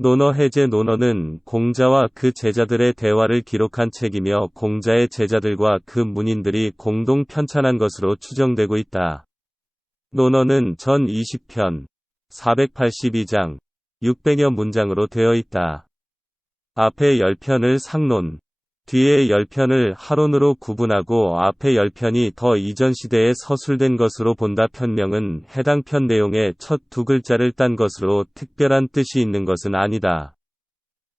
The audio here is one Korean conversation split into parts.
논어 해제 논어는 공자와 그 제자들의 대화를 기록한 책이며 공자의 제자들과 그 문인들이 공동 편찬한 것으로 추정되고 있다. 논어는 전 20편, 482장, 600여 문장으로 되어 있다. 앞에 10편을 상론, 뒤에 10편을 하론으로 구분하고 앞에 10편이 더 이전 시대에 서술된 것으로 본다. 편명은 해당 편 내용의 첫 두 글자를 딴 것으로 특별한 뜻이 있는 것은 아니다.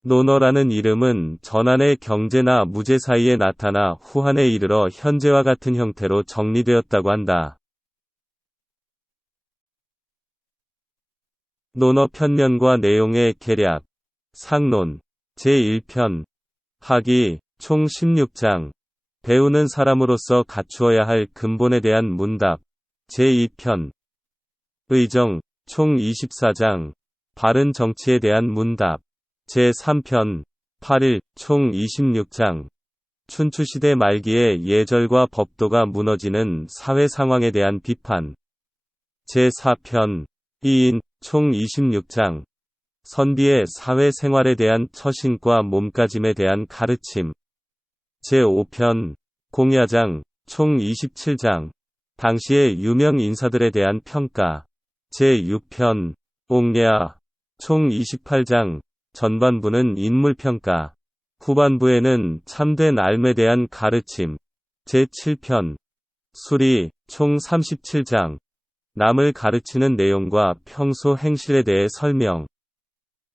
논어라는 이름은 전한의 경제나 무제 사이에 나타나 후한에 이르러 현재와 같은 형태로 정리되었다고 한다. 논어 편면과 내용의 개략. 상론 제1편 하기 총 16장 배우는 사람으로서 갖추어야 할 근본에 대한 문답 제2편 의정 총 24장 바른 정치에 대한 문답 제3편 8일 총 26장 춘추시대 말기에 예절과 법도가 무너지는 사회 상황에 대한 비판 제4편 2인 총 26장 선비의 사회 생활에 대한 처신과 몸가짐에 대한 가르침 제5편 공야장 총 27장 당시의 유명 인사들에 대한 평가 제6편 옥야 총 28장 전반부는 인물평가 후반부에는 참된 앓음에 대한 가르침 제7편 수리 총 37장 남을 가르치는 내용과 평소 행실에 대해 설명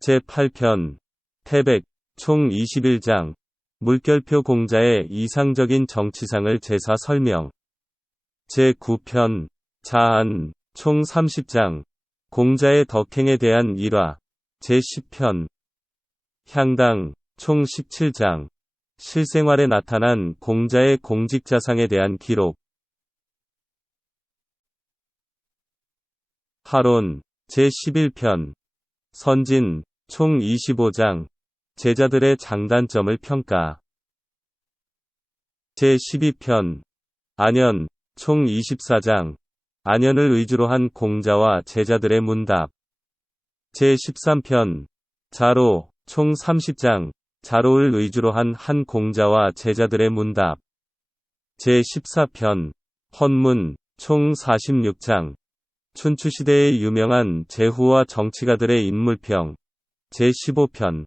제8편 태백 총 21장 물결표 공자의 이상적인 정치상을 제사 설명 제9편 자안 총 30장 공자의 덕행에 대한 일화 제10편 향당 총 17장 실생활에 나타난 공자의 공직자상에 대한 기록 하론 제11편 선진 총 25장 제자들의 장단점을 평가 제12편 안연 총 24장 안연을 의주로 한 공자와 제자들의 문답 제13편 자로 총 30장 자로를 의주로 한 공자와 제자들의 문답 제14편 헌문 총 46장 춘추시대의 유명한 제후와 정치가들의 인물평 제15편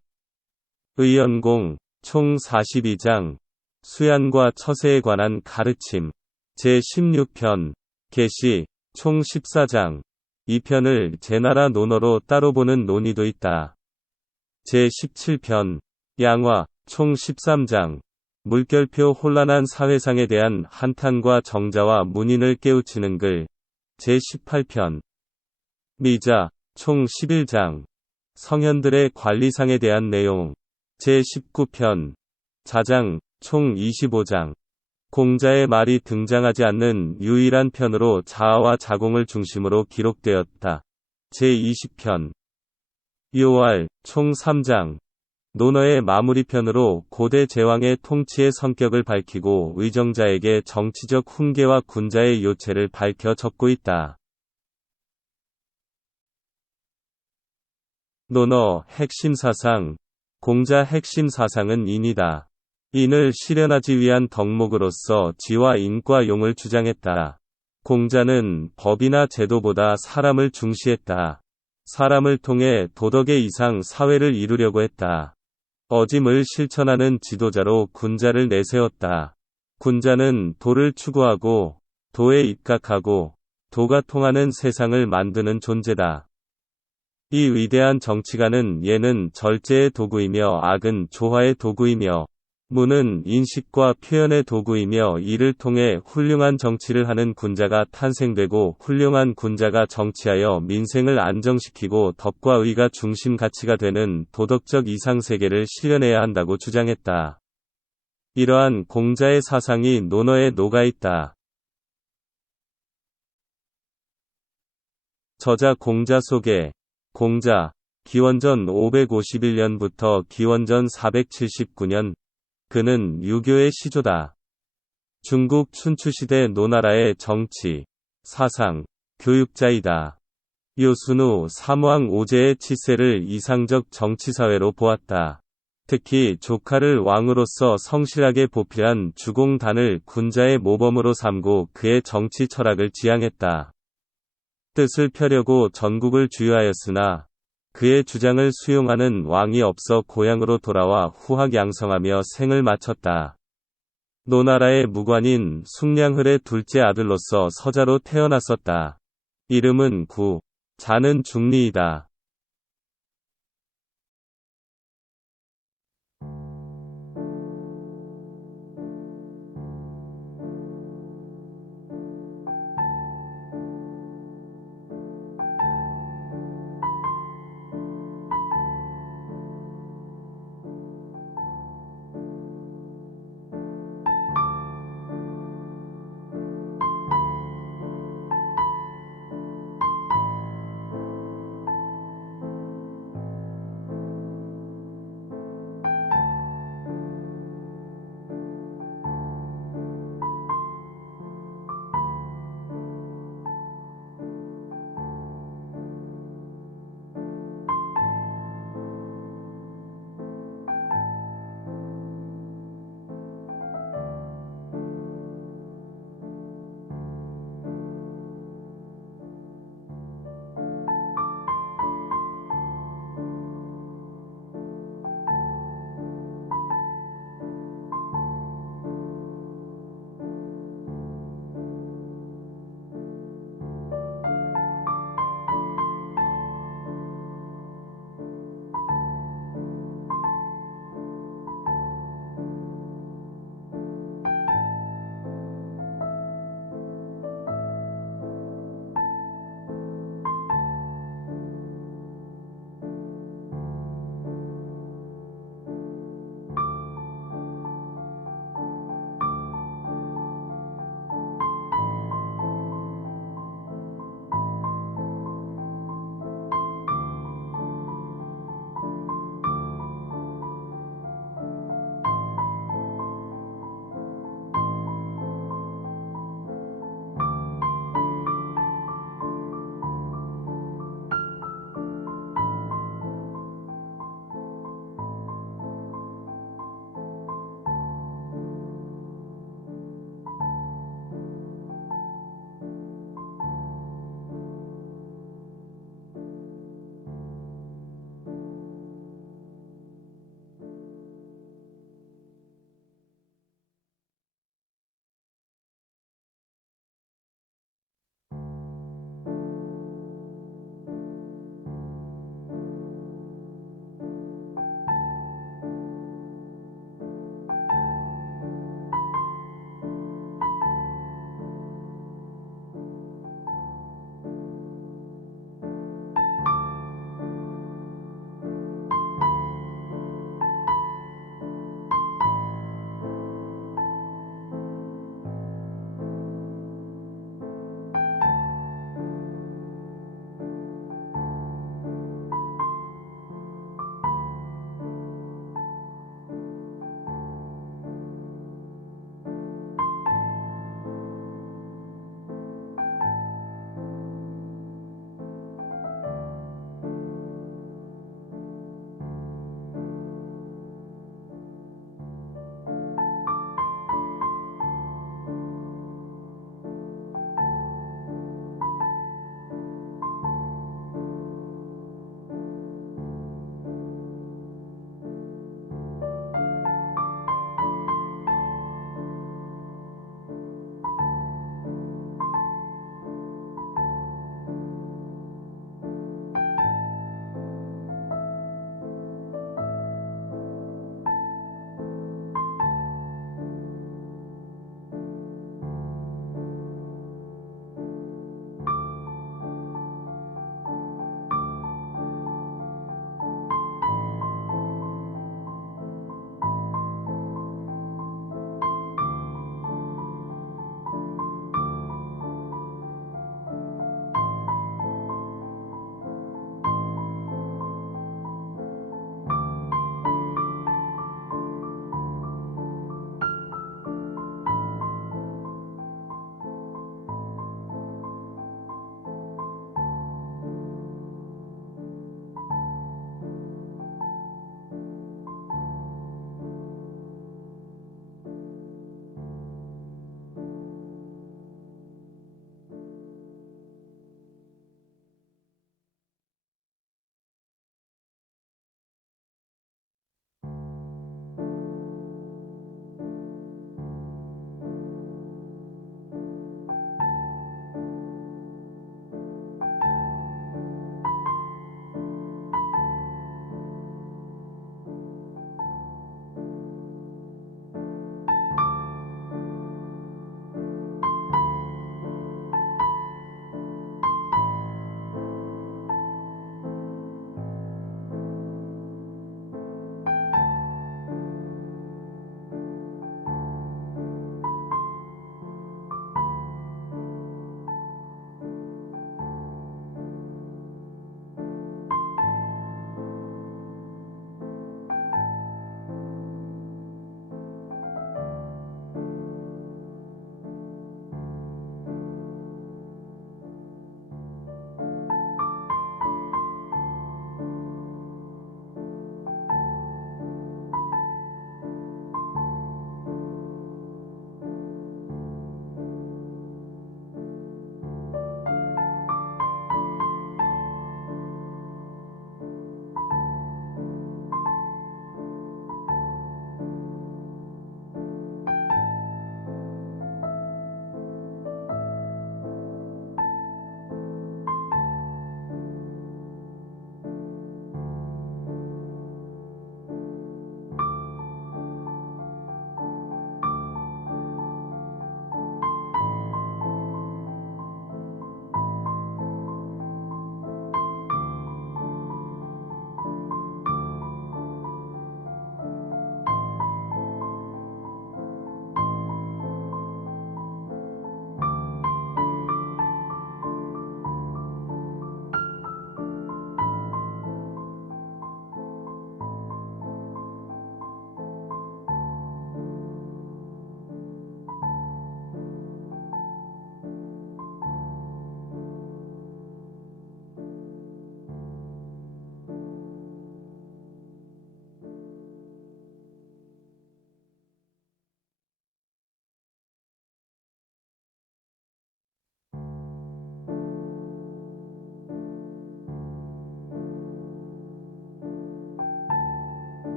의연공 총 42장 수얀과 처세에 관한 가르침 제16편 계시 총 14장 이 편을 제나라 논어로 따로 보는 논의도 있다. 제17편 양화 총 13장 물결표 혼란한 사회상에 대한 한탄과 정자와 문인을 깨우치는 글 제18편 미자 총 11장 성현들의 관리상에 대한 내용 제19편 자장 총 25장 공자의 말이 등장하지 않는 유일한 편으로 자아와 자공을 중심으로 기록되었다. 제20편 요할 총 3장 논어의 마무리편으로 고대 제왕의 통치의 성격을 밝히고 의정자에게 정치적 훈계와 군자의 요체를 밝혀 적고 있다. 논어 핵심 사상 공자 핵심 사상은 인이다. 인을 실현하기 위한 덕목으로서 지와 인과 용을 주장했다. 공자는 법이나 제도보다 사람을 중시했다. 사람을 통해 도덕의 이상 사회를 이루려고 했다. 어짐을 실천하는 지도자로 군자를 내세웠다. 군자는 도를 추구하고 도에 입각하고 도가 통하는 세상을 만드는 존재다. 이 위대한 정치가는 예는 절제의 도구이며 악은 조화의 도구이며 무는 인식과 표현의 도구이며 이를 통해 훌륭한 정치를 하는 군자가 탄생되고 훌륭한 군자가 정치하여 민생을 안정시키고 덕과 의가 중심 가치가 되는 도덕적 이상세계를 실현해야 한다고 주장했다. 이러한 공자의 사상이 논어에 녹아있다. 저자 공자 소개 공자 기원전 551년부터 기원전 479년 그는 유교의 시조다. 중국 춘추시대 노나라의 정치, 사상, 교육자이다. 요순후 삼왕 오제의 치세를 이상적 정치사회로 보았다. 특히 조카를 왕으로서 성실하게 보필한 주공단을 군자의 모범으로 삼고 그의 정치 철학을 지향했다. 뜻을 펴려고 전국을 주유하였으나 그의 주장을 수용하는 왕이 없어 고향으로 돌아와 후학 양성하며 생을 마쳤다. 노나라의 무관인 숭량흘의 둘째 아들로서 서자로 태어났었다. 이름은 구. 자는 중리이다.